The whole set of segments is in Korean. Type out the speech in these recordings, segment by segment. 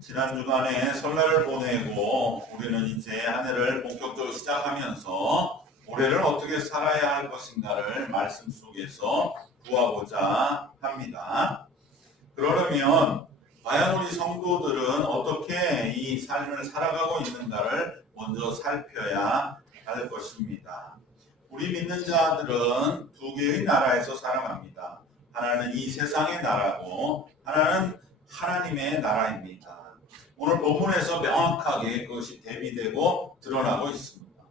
지난 주간에 설날을 보내고 우리는 이제 한 해를 본격적으로 시작하면서 올해를 어떻게 살아야 할 것인가를 말씀 속에서 보아보자 합니다. 그러려면 과연 우리 성도들은 어떻게 이 삶을 살아가고 있는가를 먼저 살펴야 할 것입니다. 우리 믿는 자들은 두 개의 나라에서 살아갑니다. 하나는 이 세상의 나라고 하나는 하나님의 나라입니다. 오늘 본문에서 명확하게 그것이 대비되고 드러나고 있습니다.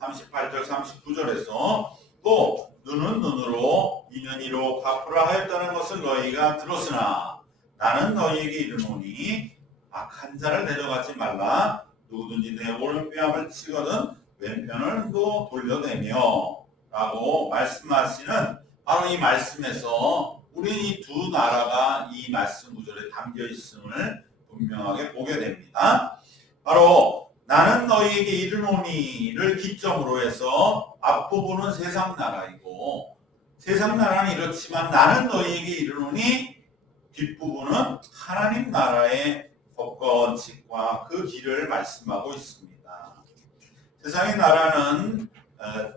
38절 39절에서 또 눈은 눈으로 이는 이로 갚으라 하였다는 것을 너희가 들었으나 나는 너희에게 이르노니 악한 자를 내려가지 말라. 누구든지 내 오른뺨을 치거든 왼편을 또 돌려내며 라고 말씀하시는 바로 이 말씀에서 우리 이 두 나라가 이 말씀 구절에 담겨 있음을 분명하게 보게 됩니다. 바로 나는 너희에게 이르노니를 기점으로 해서 앞부분은 세상 나라이고 세상 나라는 이렇지만 나는 너희에게 이르노니 뒷부분은 하나님 나라의 법과 원칙과 그 길을 말씀하고 있습니다. 세상의 나라는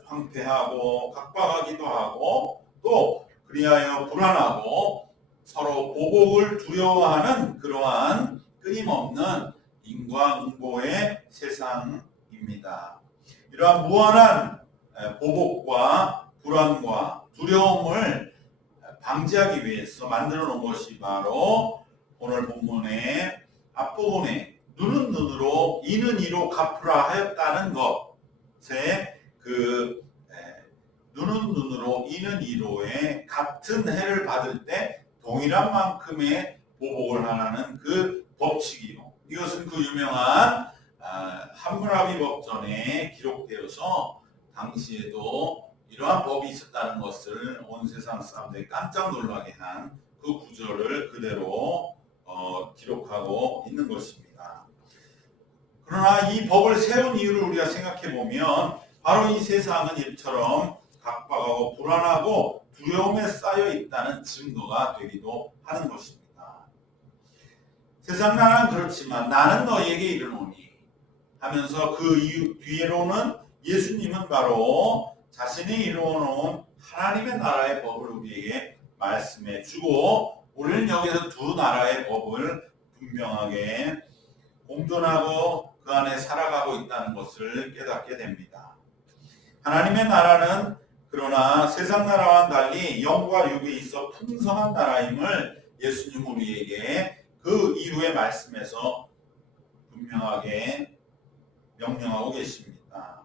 황폐하고 각박하기도 하고 또 그리하여 불안하고 서로 보복을 두려워하는 그러한 끊임없는 인과응보의 세상입니다. 이러한 무한한 보복과 불안과 두려움을 방지하기 위해서 만들어 놓은 것이 바로 오늘 본문의 앞부분에 눈은 눈으로 이는 이로 갚으라 하였다는 것에 눈은 눈으로 이는 이로의 같은 해를 받을 때 동일한 만큼의 보복을 하라는 그 법칙이요. 이것은 그 유명한 함무라비 법전에 기록되어서 당시에도 이러한 법이 있었다는 것을 온 세상 사람들이 깜짝 놀라게 한 그 구절을 그대로 기록하고 있는 것입니다. 그러나 이 법을 세운 이유를 우리가 생각해 보면 바로 이 세상은 이처럼 각박하고 불안하고 두려움에 쌓여 있다는 증거가 되기도 하는 것입니다. 세상 나라는 그렇지만 나는 너희에게 이르노니 하면서 그 이유 뒤에로는 예수님은 바로 자신이 이루어놓은 하나님의 나라의 법을 우리에게 말씀해 주고 우리는 여기서 두 나라의 법을 분명하게 공존하고 그 안에 살아가고 있다는 것을 깨닫게 됩니다. 하나님의 나라는 그러나 세상 나라와는 달리 영과 육에 있어 풍성한 나라임을 예수님 우리에게 그 이후의 말씀에서 분명하게 명령하고 계십니다.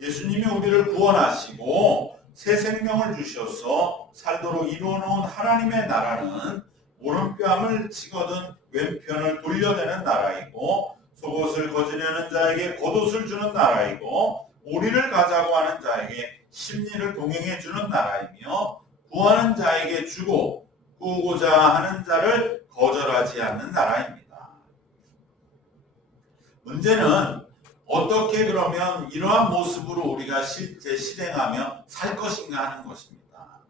예수님이 우리를 구원하시고 새 생명을 주셔서 살도록 이루어놓은 하나님의 나라는 오른뺨을 치거든 왼편을 돌려내는 나라이고 속옷을 거지려는 자에게 겉옷을 주는 나라이고 오리를 가자고 하는 자에게 심리를 동행해 주는 나라이며 구하는 자에게 주고 구고자 하는 자를 거절하지 않는 나라입니다. 문제는 어떻게 그러면 이러한 모습으로 우리가 실제 실행하며 살 것인가 하는 것입니다.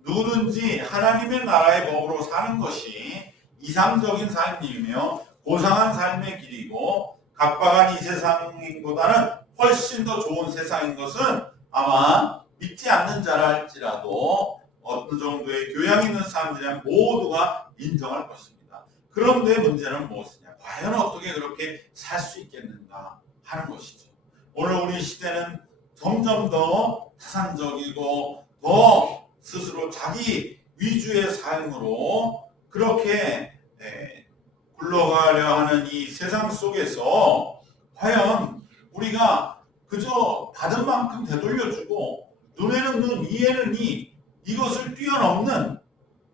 누구든지 하나님의 나라의 법으로 사는 것이 이상적인 삶이며 고상한 삶의 길이고 각박한 이 세상보다는 훨씬 더 좋은 세상인 것은 아마 믿지 않는 자라 할지라도 어떤 정도의 교양 있는 사람들이란 모두가 인정할 것입니다. 그런데 문제는 무엇이냐? 과연 어떻게 그렇게 살 수 있겠는가 하는 것이죠. 오늘 우리 시대는 점점 더 타산적이고 더 스스로 자기 위주의 삶으로 그렇게 굴러가려 하는 이 세상 속에서 과연 우리가 그저 받은 만큼 되돌려주고 눈에는 눈, 이에는 이 이것을 뛰어넘는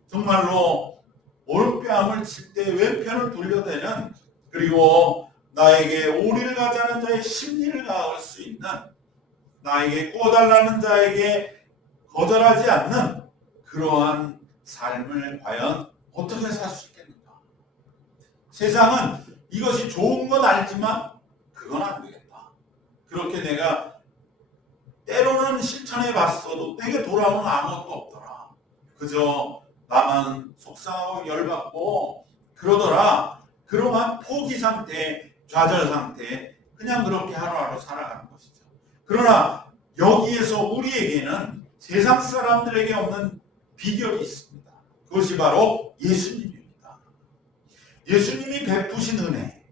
정말로 오른뺨을 칠 때 왼편을 돌려대는 그리고 나에게 오리를 가자는 자의 심리를 가할 수 있는 나에게 구워달라는 자에게 거절하지 않는 그러한 삶을 과연 어떻게 살 수 있겠는가? 세상은 이것이 좋은 건 알지만 그건 안 되겠다. 그렇게 내가 때로는 실천해 봤어도 내게 돌아오는 아무것도 없더라. 그저 나만 속상하고 열받고 그러더라. 그러한 포기 상태, 좌절 상태, 그냥 그렇게 하루하루 살아가는 것이죠. 그러나 여기에서 우리에게는 세상 사람들에게 없는 비결이 있습니다. 그것이 바로 예수님입니다. 예수님이 베푸신 은혜,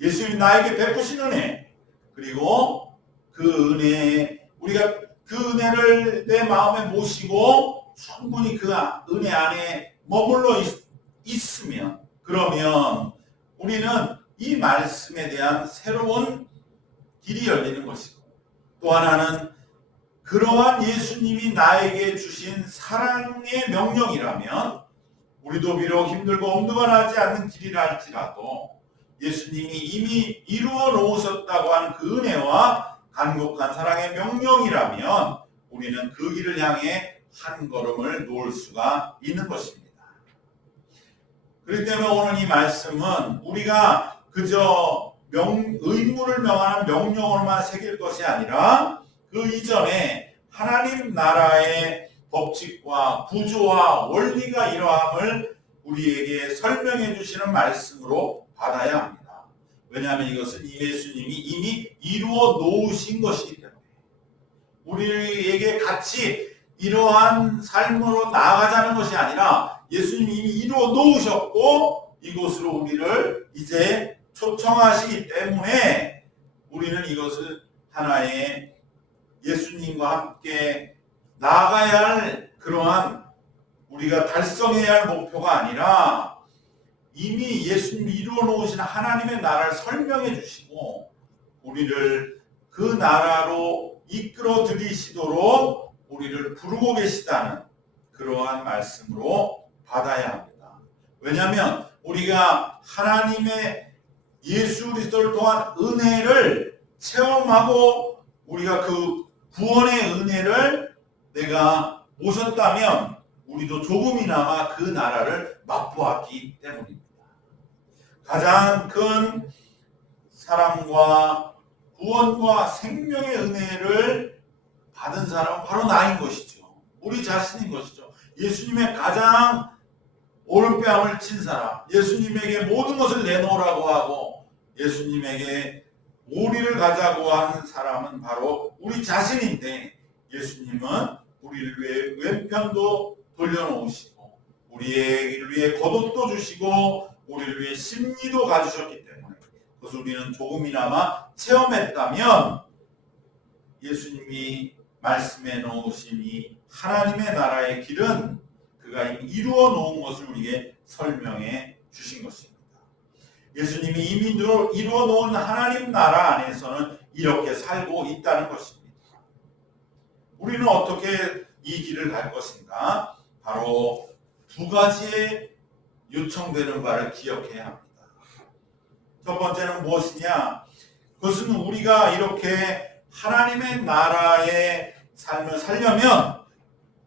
예수님이 나에게 베푸신 은혜, 그리고 그 은혜에 우리가 그 은혜를 내 마음에 모시고 충분히 그 은혜 안에 머물러 있으면, 그러면 우리는 이 말씀에 대한 새로운 길이 열리는 것이고, 또 하나는 그러한 예수님이 나에게 주신 사랑의 명령이라면 우리도 비록 힘들고 엄두가 나지 않는 길이라 할지라도 예수님이 이미 이루어 놓으셨다고 하는 그 은혜와 간곡한 사랑의 명령이라면 우리는 그 길을 향해 한 걸음을 놓을 수가 있는 것입니다. 그렇기 때문에 오늘 이 말씀은 우리가 그저 의무를 명하는 명령으로만 새길 것이 아니라 그 이전에 하나님 나라의 법칙과 구조와 원리가 이러함을 우리에게 설명해 주시는 말씀으로 받아야 합니다. 왜냐하면 이것은 예수님이 이미 이루어 놓으신 것이기 때문에 우리에게 같이 이러한 삶으로 나아가자는 것이 아니라 예수님이 이미 이루어 놓으셨고 이곳으로 우리를 이제 초청하시기 때문에 우리는 이것을 하나의 예수님과 함께 나아가야 할 그러한 우리가 달성해야 할 목표가 아니라 이미 예수님이 이루어 놓으신 하나님의 나라를 설명해 주시고 우리를 그 나라로 이끌어 들이시도록 우리를 부르고 계시다는 그러한 말씀으로 받아야 합니다. 왜냐하면 우리가 하나님의 예수 그리스도를 통한 은혜를 체험하고 우리가 그 구원의 은혜를 내가 모셨다면 우리도 조금이나마 그 나라를 맛보았기 때문입니다. 가장 큰 사랑과 구원과 생명의 은혜를 받은 사람은 바로 나인 것이죠. 우리 자신인 것이죠. 예수님의 가장 오른뺨을 친 사람, 예수님에게 모든 것을 내놓으라고 하고 예수님에게 오리를 가자고 하는 사람은 바로 우리 자신인데 예수님은 우리를 위해 왼편도 돌려놓으시고 우리를 위해 겉옷도 주시고 우리를 위해 심리도 가주셨기 때문에 그것을 우리는 조금이나마 체험했다면 예수님이 말씀해 놓으신 이 하나님의 나라의 길은 그가 이미 이루어 놓은 것을 우리에게 설명해 주신 것입니다. 예수님이 이미 이루어 놓은 하나님 나라 안에서는 이렇게 살고 있다는 것입니다. 우리는 어떻게 이 길을 갈 것인가? 바로 두 가지의 요청되는 바를 기억해야 합니다. 첫 번째는 무엇이냐? 그것은 우리가 이렇게 하나님의 나라의 삶을 살려면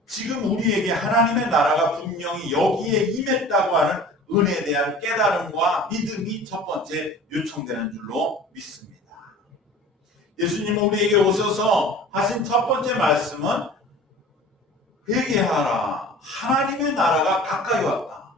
지금 우리에게 하나님의 나라가 분명히 여기에 임했다고 하는 은혜에 대한 깨달음과 믿음이 첫 번째 요청되는 줄로 믿습니다. 예수님은 우리에게 오셔서 하신 첫 번째 말씀은 회개하라. 하나님의 나라가 가까이 왔다.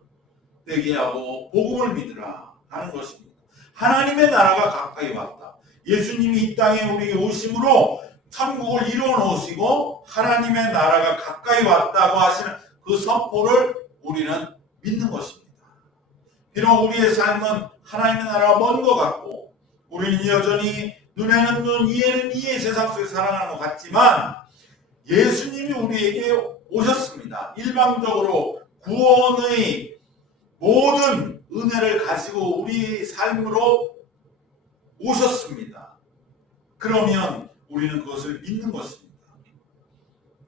회개하고 복음을 믿으라 하는 것입니다. 하나님의 나라가 가까이 왔다. 예수님이 이 땅에 우리에게 오심으로 천국을 이루어 놓으시고 하나님의 나라가 가까이 왔다고 하시는 그 선포를 우리는 믿는 것입니다. 비록 우리의 삶은 하나님의 나라가 먼 것 같고 우리는 여전히 눈에는 눈, 이에는 이의 세상 속에 살아가는 것 같지만 예수님이 우리에게 오셨습니다. 일방적으로 구원의 모든 은혜를 가지고 우리 삶으로 오셨습니다. 그러면 우리는 그것을 믿는 것입니다.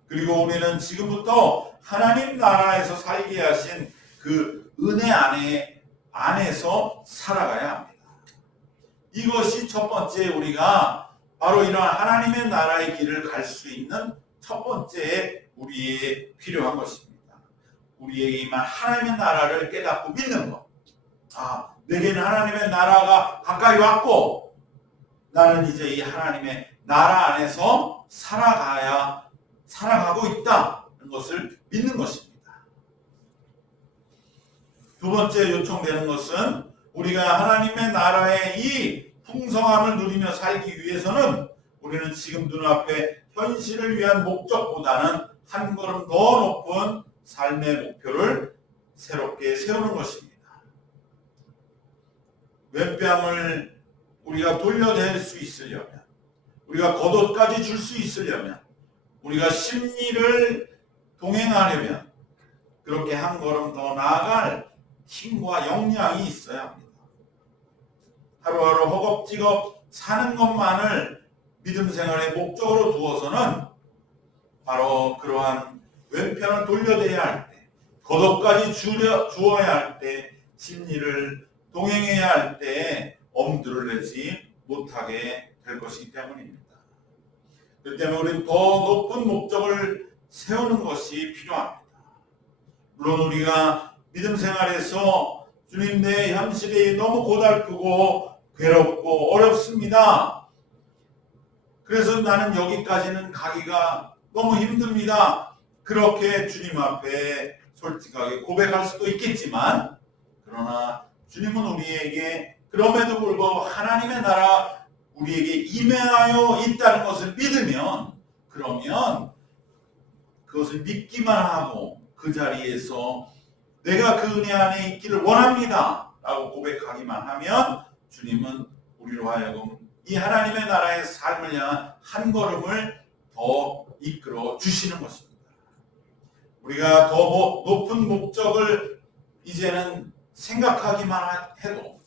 그리고 우리는 지금부터 하나님 나라에서 살게 하신 그 은혜 안에서 살아가야 합니다. 이것이 첫 번째 우리가 바로 이러한 하나님의 나라의 길을 갈 수 있는 첫 번째 우리의 필요한 것입니다. 우리에게 임한 하나님의 나라를 깨닫고 믿는 것. 내게는 하나님의 나라가 가까이 왔고 나는 이제 이 하나님의 나라 안에서 살아가고 있다는 것을 믿는 것입니다. 두 번째 요청되는 것은 우리가 하나님의 나라의 이 풍성함을 누리며 살기 위해서는 우리는 지금 눈앞에 현실을 위한 목적보다는 한 걸음 더 높은 삶의 목표를 새롭게 세우는 것입니다. 왼뺨을 우리가 돌려댈 수 있으려면, 우리가 겉옷까지 줄 수 있으려면, 우리가 심리를 동행하려면 그렇게 한 걸음 더 나아갈 힘과 역량이 있어야 합니다. 하루하루 허겁지겁 사는 것만을 믿음 생활의 목적으로 두어서는 바로 그러한 왼편을 돌려대야 할 때, 겉옷까지 주어야 할 때, 심리를 동행해야 할 때 엄두를 내지 못하게 될 것이기 때문입니다. 그렇기 때문에 우리는 더 높은 목적을 세우는 것이 필요합니다. 물론 우리가 믿음 생활에서 주님, 내 현실이 너무 고달프고 괴롭고 어렵습니다. 그래서 나는 여기까지는 가기가 너무 힘듭니다. 그렇게 주님 앞에 솔직하게 고백할 수도 있겠지만, 그러나 주님은 우리에게 그럼에도 불구하고 하나님의 나라 우리에게 임하여 있다는 것을 믿으면, 그러면 그것을 믿기만 하고 그 자리에서 내가 그 은혜 안에 있기를 원합니다 라고 고백하기만 하면 주님은 우리로 하여금 이 하나님의 나라의 삶을 향한 한 걸음을 더 이끌어 주시는 것입니다. 우리가 더 높은 목적을 이제는 생각하기만 해도,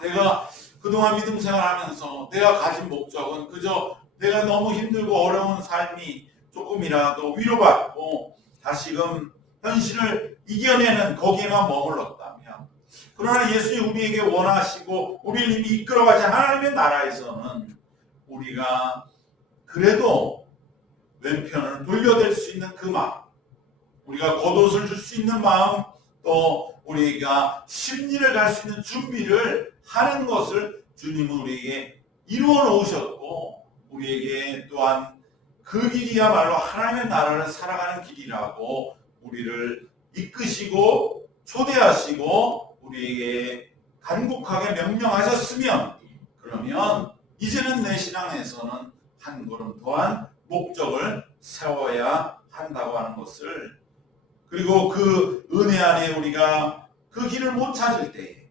내가 그동안 믿음 생활하면서 내가 가진 목적은 그저 내가 너무 힘들고 어려운 삶이 조금이라도 위로받고 다시금 현실을 이겨내는 거기에만 머물렀다면, 그러나 예수님 우리에게 원하시고 우리를 이미 이끌어가신 하나님의 나라에서는 우리가 그래도 왼편을 돌려댈 수 있는 그 마음, 우리가 겉옷을 줄 수 있는 마음, 또 우리가 심리를 갈 수 있는 준비를 하는 것을 주님은 우리에게 이루어 놓으셨고, 우리에게 또한 그 길이야말로 하나님의 나라를 살아가는 길이라고 우리를 이끄시고 초대하시고 우리에게 간곡하게 명령하셨으면, 그러면 이제는 내 신앙에서는 한 걸음 더한 목적을 세워야 한다고 하는 것을, 그리고 그 은혜 안에 우리가 그 길을 못 찾을 때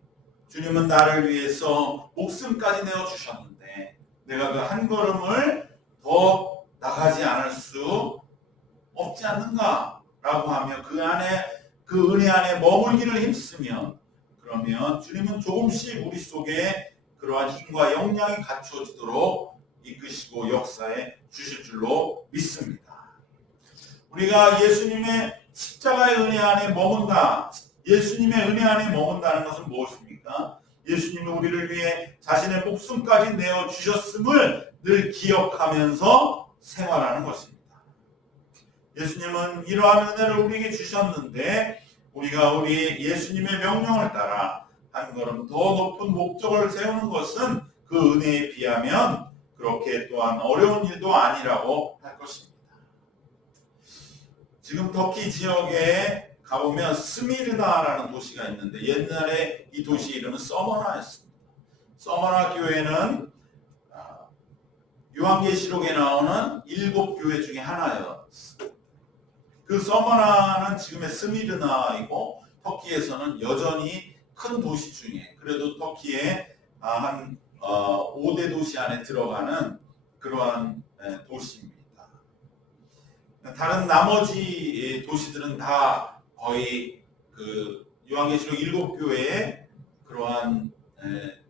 주님은 나를 위해서 목숨까지 내어주셨는데 내가 그 한 걸음을 더 나가지 않을 수 없지 않는가 라고 하며 그 안에, 그 은혜 안에 머물기를 힘쓰면, 그러면 주님은 조금씩 우리 속에 그러한 힘과 역량이 갖추어지도록 이끄시고 역사해 주실 줄로 믿습니다. 우리가 예수님의 십자가의 은혜 안에 머문다, 예수님의 은혜 안에 머문다는 것은 무엇입니까? 예수님이 우리를 위해 자신의 목숨까지 내어주셨음을 늘 기억하면서 생활하는 것입니다. 예수님은 이러한 은혜를 우리에게 주셨는데 우리가 우리 예수님의 명령을 따라 한 걸음 더 높은 목적을 세우는 것은 그 은혜에 비하면 그렇게 또한 어려운 일도 아니라고 할 것입니다. 지금 터키 지역에 가보면 스미르나라는 도시가 있는데 옛날에 이 도시 이름은 서머나였습니다. 서머나 교회는 요한계시록에 나오는 7교회 중에 하나였습니다. 그 서머나는 지금의 스미르나이고 터키에서는 여전히 큰 도시 중에, 그래도 터키의 한 5대 도시 안에 들어가는 그러한 도시입니다. 다른 나머지 도시들은 다 거의 그 요한계시록 7교회의 그러한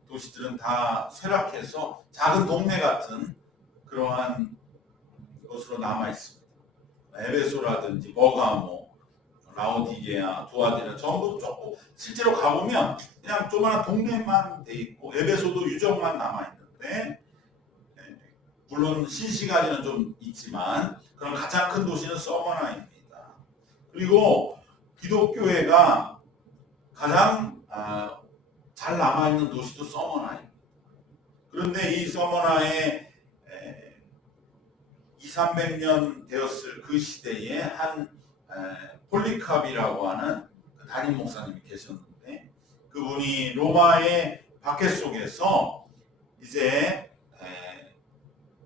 도시들은 다 쇠락해서 작은 동네 같은 그러한 것으로 남아 있습니다. 에베소라든지 버가모, 라오디게아, 두아디라 전부 조금 실제로 가보면 그냥 조그마한 동네만 돼 있고 에베소도 유적만 남아 있는데, 물론 신시가지는 좀 있지만 그런 가장 큰 도시는 서머나입니다. 그리고 기독교회가 가장 잘 남아있는 도시도 서머나입니다. 그런데 이 서머나에 200~300년 되었을 그 시대에 한 폴리캅이라고 하는 그 담임 목사님이 계셨는데, 그분이 로마의 박해 속에서 이제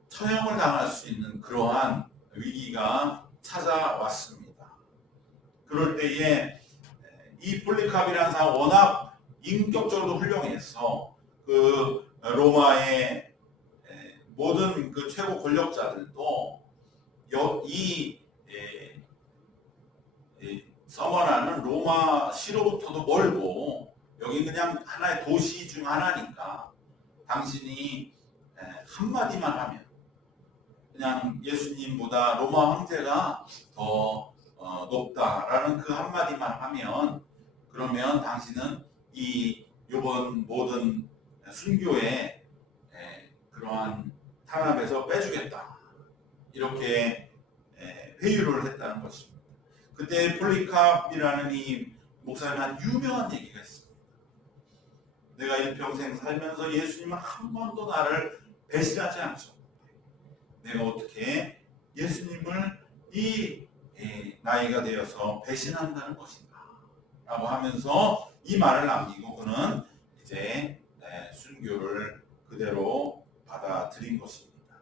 처형을 당할 수 있는 그러한 위기가 찾아왔습니다. 그럴 때에 이 폴리카비라는 사람 워낙 인격적으로도 훌륭해서 그 로마의 모든 그 최고 권력자들도 이 서머나는 로마 시로부터도 멀고 여기 그냥 하나의 도시 중 하나니까 당신이 한마디만 하면 그냥 예수님보다 로마 황제가 더 높다라는 그 한마디만 하면 그러면 당신은 이번 모든 순교의 그러한 탄압에서 빼주겠다. 이렇게 회유를 했다는 것입니다. 그때 폴리카비라는 이 목사님한 유명한 얘기가 있습니다. 내가 일평생 살면서 예수님은 한 번도 나를 배신하지 않으셨는데 내가 어떻게 예수님을 이 나이가 되어서 배신한다는 것인가 라고 하면서 이 말을 남기고 그는 이제 순교를 그대로 받아들인 것입니다.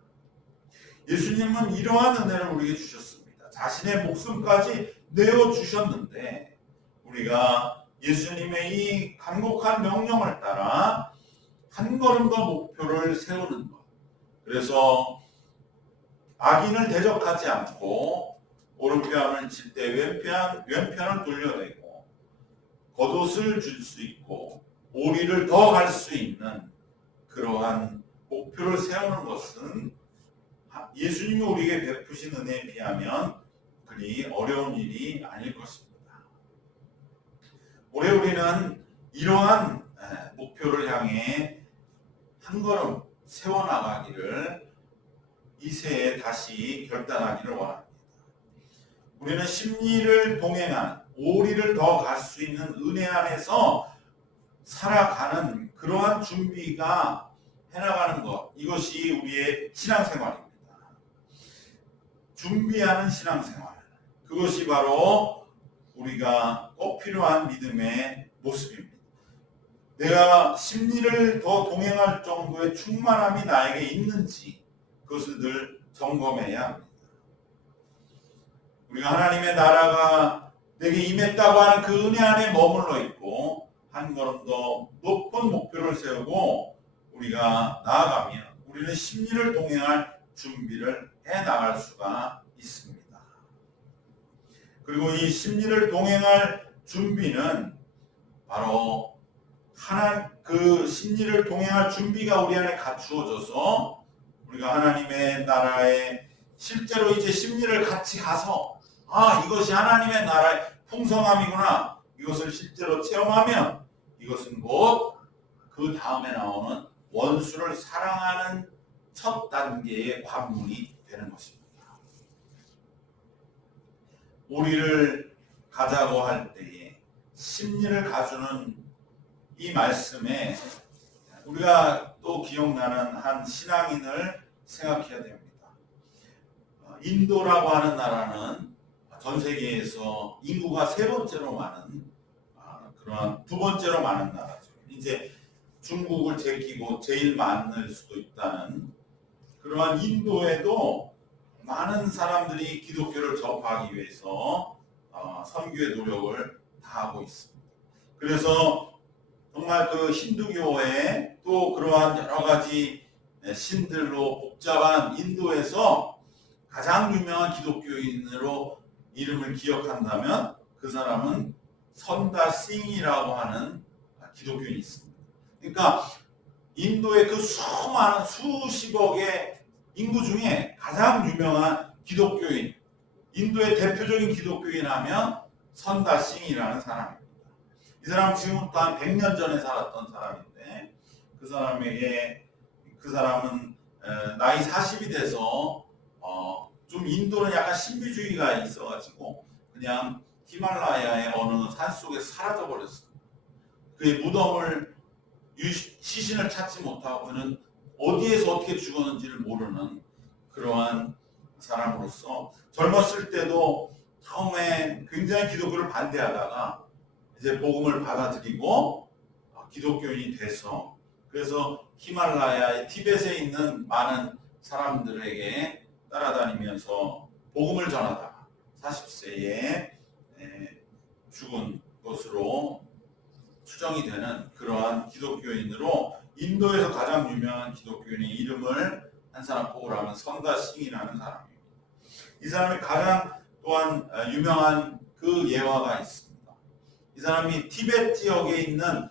예수님은 이러한 은혜를 우리에게 주셨습니다. 자신의 목숨까지 내어주셨는데 우리가 예수님의 이 간곡한 명령을 따라 한 걸음 더 목표를 세우는 것. 그래서 악인을 대적하지 않고 오른편을 칠 때 왼편을 돌려내고 겉옷을 줄 수 있고 오리를 더 갈 수 있는 그러한 목표를 세우는 것은 예수님이 우리에게 베푸신 은혜에 비하면 그리 어려운 일이 아닐 것입니다. 올해 우리는 이러한 목표를 향해 한 걸음 세워나가기를 이 새해 다시 결단하기를 원합니다. 우리는 심리를 동행한 오리를 더 갈 수 있는 은혜 안에서 살아가는 그러한 준비가 해나가는 것, 이것이 우리의 신앙생활입니다. 준비하는 신앙생활, 그것이 바로 우리가 꼭 필요한 믿음의 모습입니다. 내가 심리를 더 동행할 정도의 충만함이 나에게 있는지 그것을 늘 점검해야 합니다. 우리가 하나님의 나라가 내게 임했다고 하는 그 은혜 안에 머물러 있고 한 걸음 더 높은 목표를 세우고 우리가 나아가면 우리는 심리를 동행할 준비를 해나갈 수가 있습니다. 그리고 이 심리를 동행할 준비는 바로 그 심리를 동행할 준비가 우리 안에 갖추어져서 우리가 하나님의 나라에 실제로 이제 심리를 같이 가서 이것이 하나님의 나라의 풍성함이구나 이것을 실제로 체험하면 이것은 곧 그 다음에 나오는 원수를 사랑하는 첫 단계의 관문이 되는 것입니다. 우리를 가자고 할 때에 심리를 가주는 이 말씀에 우리가 또 기억나는 한 신앙인을 생각해야 됩니다. 인도라고 하는 나라는 전 세계에서 인구가 세 번째로 많은 그러한 두 번째로 많은 나라죠. 이제 중국을 제끼고 제일 많을 수도 있다는 그러한 인도에도 많은 사람들이 기독교를 접하기 위해서 선교의 노력을 다하고 있습니다. 그래서 정말 그 힌두교의 또 그러한 여러 가지 신들로 복잡한 인도에서 가장 유명한 기독교인으로 이름을 기억한다면 그 사람은 선다 싱이라고 하는 기독교인이 있습니다. 그러니까 인도의 그 수많은 수십억의 인구 중에 가장 유명한 기독교인, 인도의 대표적인 기독교인 하면 선다 싱이라는 사람입니다. 이 사람은 지금부터 한 100년 전에 살았던 사람인데 그 사람은 나이 40이 돼서 좀 인도는 약간 신비주의가 있어가지고 그냥 히말라야의 어느 산속에 사라져 버렸습니다. 그의 무덤을 시신을 찾지 못하고 그는 어디에서 어떻게 죽었는지를 모르는 그러한 사람으로서 젊었을 때도 처음에 굉장히 기독교를 반대하다가 이제 복음을 받아들이고 기독교인이 돼서 그래서 히말라야의 티벳에 있는 많은 사람들에게 따라다니면서 복음을 전하다가 40세에 죽은 것으로 추정이 되는 그러한 기독교인으로 인도에서 가장 유명한 기독교인의 이름을 한 사람 뽑으라면 선다싱이라는 사람입니다. 이 사람이 가장 또한 유명한 그 예화가 있습니다. 이 사람이 티벳 지역에 있는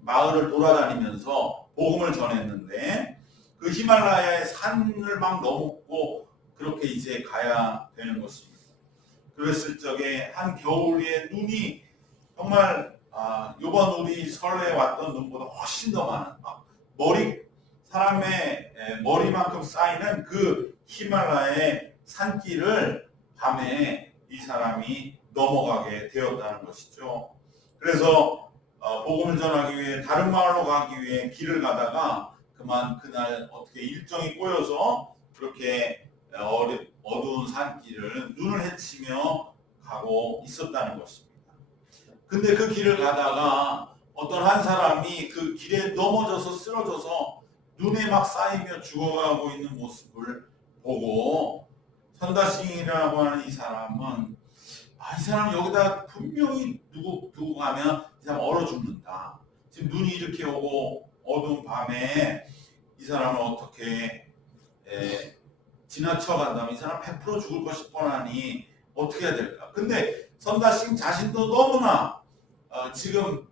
마을을 돌아다니면서 복음을 전했는데 그 히말라야의 산을 막 넘고 그렇게 이제 가야 되는 것입니다. 그랬을 적에 한 겨울에 눈이 정말 요번 우리 설에 왔던 눈보다 훨씬 더 많은 사람의 머리만큼 쌓이는 그 히말라야의 산길을 밤에 이 사람이 넘어가게 되었다는 것이죠. 그래서 복음을 전하기 위해 다른 마을로 가기 위해 길을 가다가 그날 어떻게 일정이 꼬여서 그렇게 어두운 산길을 눈을 헤치며 가고 있었다는 것입니다. 근데 그 길을 가다가 어떤 한 사람이 그 길에 넘어져서 쓰러져서 눈에 막 쌓이며 죽어가고 있는 모습을 보고 선다싱이라고 하는 이 사람은 이 사람 여기다 분명히 두고 가면 이 사람 얼어 죽는다. 지금 눈이 이렇게 오고 어두운 밤에 이 사람을 어떻게 지나쳐 간다면 이 사람 100% 죽을 것이 뻔하니 어떻게 해야 될까? 근데 선다싱 자신도 너무나 지금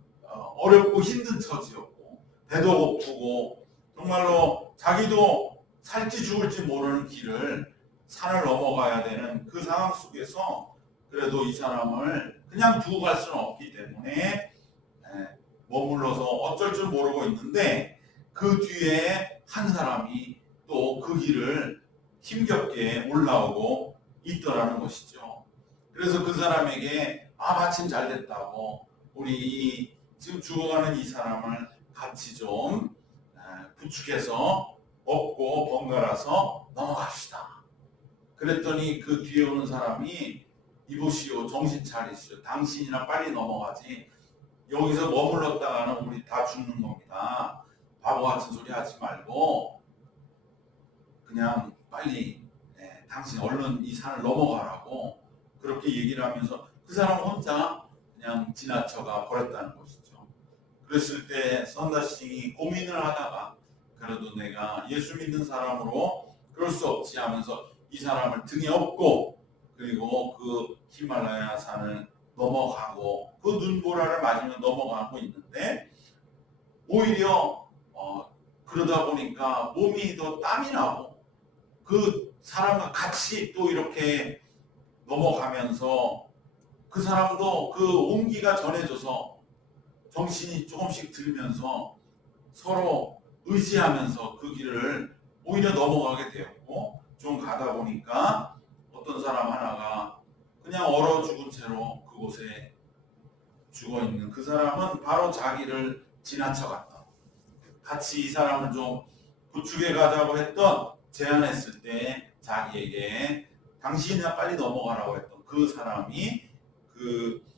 어렵고 힘든 처지였고 배도 고프고 정말로 자기도 살지 죽을지 모르는 길을 산을 넘어가야 되는 그 상황 속에서 그래도 이 사람을 그냥 두고 갈 수는 없기 때문에 머물러서 어쩔 줄 모르고 있는데 그 뒤에 한 사람이 또 그 길을 힘겹게 올라오고 있더라는 것이죠. 그래서 그 사람에게 마침 잘 됐다고 우리 지금 죽어가는 이 사람을 같이 좀 부축해서 업고 번갈아서 넘어갑시다. 그랬더니 그 뒤에 오는 사람이 이보시오, 정신 차리시오. 당신이나 빨리 넘어가지. 여기서 머물렀다가는 우리 다 죽는 겁니다. 바보 같은 소리 하지 말고 그냥 빨리 당신 얼른 이 산을 넘어가라고 그렇게 얘기를 하면서 그 사람 혼자 그냥 지나쳐가 버렸다는 것이죠. 그랬을 때 선다싱이 고민을 하다가 그래도 내가 예수 믿는 사람으로 그럴 수 없지 하면서 이 사람을 등에 업고 그리고 그 히말라야 산을 넘어가고 그 눈보라를 맞으며 넘어가고 있는데 오히려 그러다 보니까 몸이 더 땀이 나고 그 사람과 같이 또 이렇게 넘어가면서 그 사람도 그 온기가 전해져서 정신이 조금씩 들면서 서로 의지하면서 그 길을 오히려 넘어가게 되었고 좀 가다 보니까 어떤 사람 하나가 그냥 얼어 죽은 채로 그곳에 죽어 있는 그 사람은 바로 자기를 지나쳐갔다. 같이 이 사람을 좀 부축해 가자고 했던 제안했을 때 자기에게 당신이나 빨리 넘어가라고 했던 그 사람이 그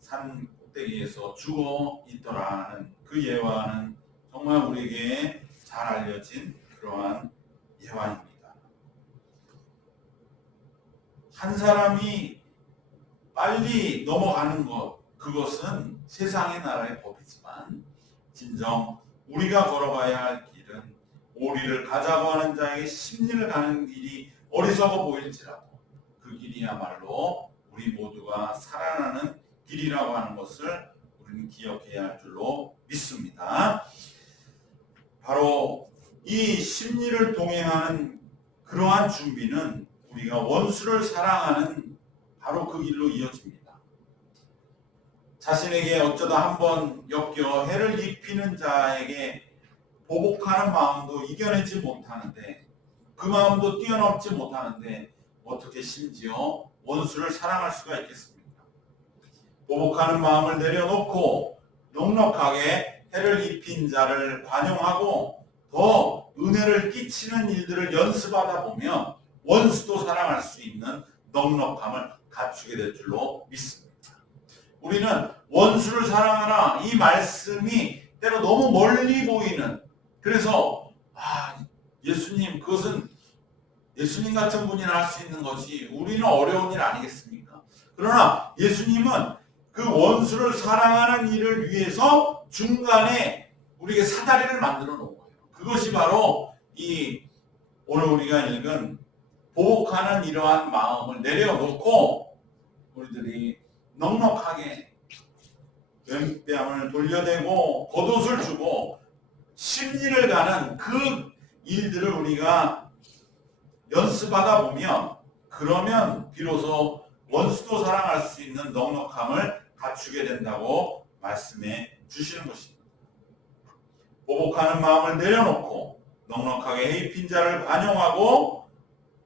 산 꼭대기에서 죽어 있더라는 그 예화는 정말 우리에게 잘 알려진 그러한 예화입니다. 한 사람이 빨리 넘어가는 것, 그것은 세상의 나라의 법이지만 진정 우리가 걸어가야 할 길은 오리를 가자고 하는 자에게 심리를 가는 길이 어리석어 보일지라도 그 길이야말로 우리 모두가 살아나는 길이라고 하는 것을 우리는 기억해야 할 줄로 믿습니다. 바로 이 심리를 동행하는 그러한 준비는 우리가 원수를 사랑하는 바로 그 길로 이어집니다. 자신에게 어쩌다 한번 엮여 해를 입히는 자에게 보복하는 마음도 이겨내지 못하는데 그 마음도 뛰어넘지 못하는데 어떻게 심지어 원수를 사랑할 수가 있겠습니까? 보복하는 마음을 내려놓고 넉넉하게 해를 입힌 자를 관용하고 더 은혜를 끼치는 일들을 연습하다 보면 원수도 사랑할 수 있는 넉넉함을 갖추게 될 줄로 믿습니다. 우리는 원수를 사랑하라 이 말씀이 때로 너무 멀리 보이는, 그래서 예수님 그것은 예수님 같은 분이나 할 수 있는 거지 우리는 어려운 일 아니겠습니까? 그러나 예수님은 그 원수를 사랑하는 일을 위해서 중간에 우리에게 사다리를 만들어 놓은 거예요. 그것이 바로 이 오늘 우리가 읽은 보복하는 이러한 마음을 내려놓고 우리들이 넉넉하게 왼뺨을 돌려대고 겉옷을 주고 심리를 가는 그 일들을 우리가 연습하다 보면, 그러면 비로소 원수도 사랑할 수 있는 넉넉함을 갖추게 된다고 말씀해 주시는 것입니다. 보복하는 마음을 내려놓고 넉넉하게 해입힌 자를 반영하고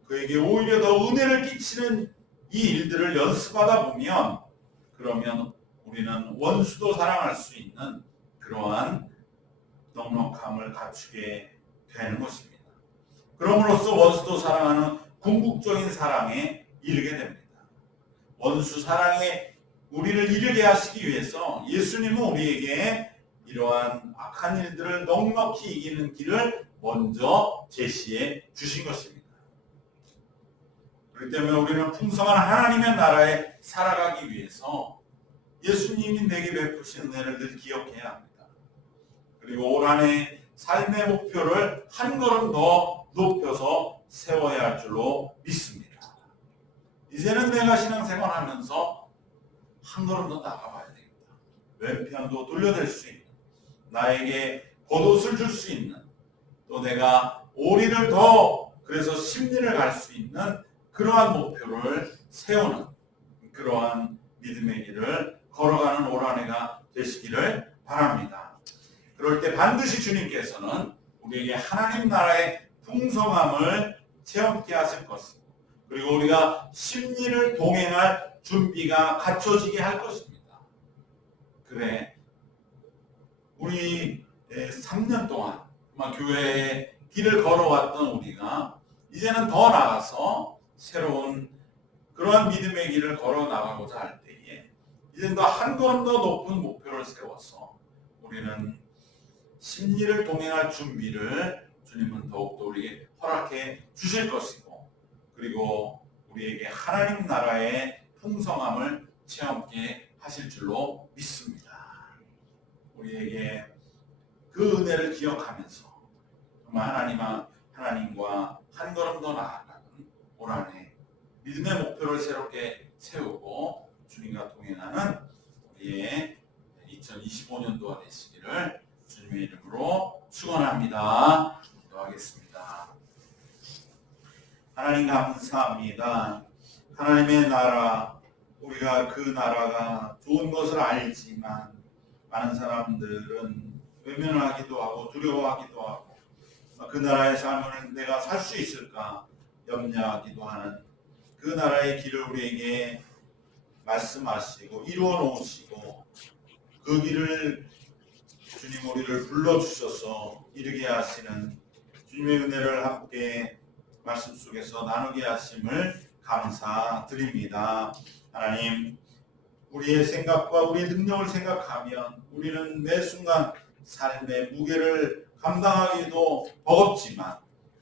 그에게 오히려 더 은혜를 끼치는 이 일들을 연습하다 보면, 그러면 우리는 원수도 사랑할 수 있는 그러한 넉넉함을 갖추게 되는 것입니다. 그럼으로써 원수도 사랑하는 궁극적인 사랑에 이르게 됩니다. 원수 사랑에 우리를 이르게 하시기 위해서 예수님은 우리에게 이러한 악한 일들을 넉넉히 이기는 길을 먼저 제시해 주신 것입니다. 그렇기 때문에 우리는 풍성한 하나님의 나라에 살아가기 위해서 예수님이 내게 베푸신 은혜를 늘 기억해야 합니다. 그리고 올 한 해 삶의 목표를 한 걸음 더 높여서 세워야 할 줄로 믿습니다. 이제는 내가 신앙생활하면서 한 걸음 더 나가봐야 됩니다. 왼편도 돌려댈 수 있는, 나에게 겉옷을 줄 수 있는, 또 내가 오리를 더 그래서 심리를 갈 수 있는 그러한 목표를 세우는 그러한 믿음의 길을 걸어가는 올 한 해가 되시기를 바랍니다. 그럴 때 반드시 주님께서는 우리에게 하나님 나라의 풍성함을 체험케 하실 것이고, 그리고 우리가 심리를 동행할 준비가 갖춰지게 할 것입니다. 그래, 우리 3년 동안 교회의 길을 걸어왔던 우리가 이제는 더 나아가서 새로운 그러한 믿음의 길을 걸어 나가고자 할 때에 이제는 더 한 걸음 더 높은 목표를 세워서 우리는 심리를 동행할 준비를 주님은 더욱더 우리에게 허락해 주실 것이고, 그리고 우리에게 하나님 나라의 풍성함을 체험케 하실 줄로 믿습니다. 우리에게 그 은혜를 기억하면서 정말 하나님과 한 걸음 더 나아가는 올 한 해 믿음의 목표를 새롭게 세우고 주님과 동행하는 우리의 2025년도가 되시기를 주님의 이름으로 축원합니다. 기도하겠습니다. 하나님 감사합니다. 하나님의 나라, 우리가 그 나라가 좋은 것을 알지만 많은 사람들은 외면하기도 하고 두려워하기도 하고 그 나라의 삶을 내가 살 수 있을까 염려하기도 하는 그 나라의 길을 우리에게 말씀하시고 이루어 놓으시고 그 길을 주님 우리를 불러주셔서 이르게 하시는 주님의 은혜를 함께 말씀 속에서 나누게 하심을 감사드립니다. 하나님, 우리의 생각과 우리의 능력을 생각하면 우리는 매 순간 삶의 무게를 감당하기도 버겁지만,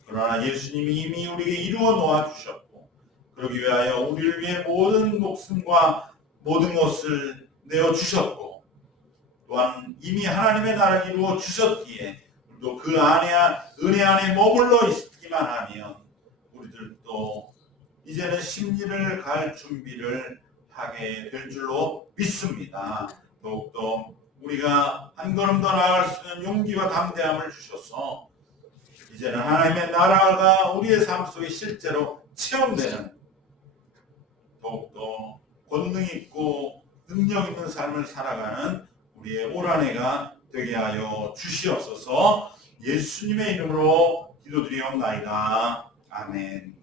그러나 예수님이 이미 우리에게 이루어 놓아 주셨고 그러기 위하여 우리를 위해 모든 목숨과 모든 것을 내어 주셨고 또한 이미 하나님의 나라를 이루어 주셨기에 우리도 그 안에 은혜 안에 머물러 있기만 하면 우리들도 이제는 심리를 갈 준비를 하게 될 줄로 믿습니다. 더욱더 우리가 한 걸음 더 나아갈 수 있는 용기와 담대함을 주셔서 이제는 하나님의 나라가 우리의 삶 속에 실제로 체험되는 더욱더 권능 있고 능력 있는 삶을 살아가는 우리의 올 한 해가 되게 하여 주시옵소서. 예수님의 이름으로 기도드리옵나이다. 아멘.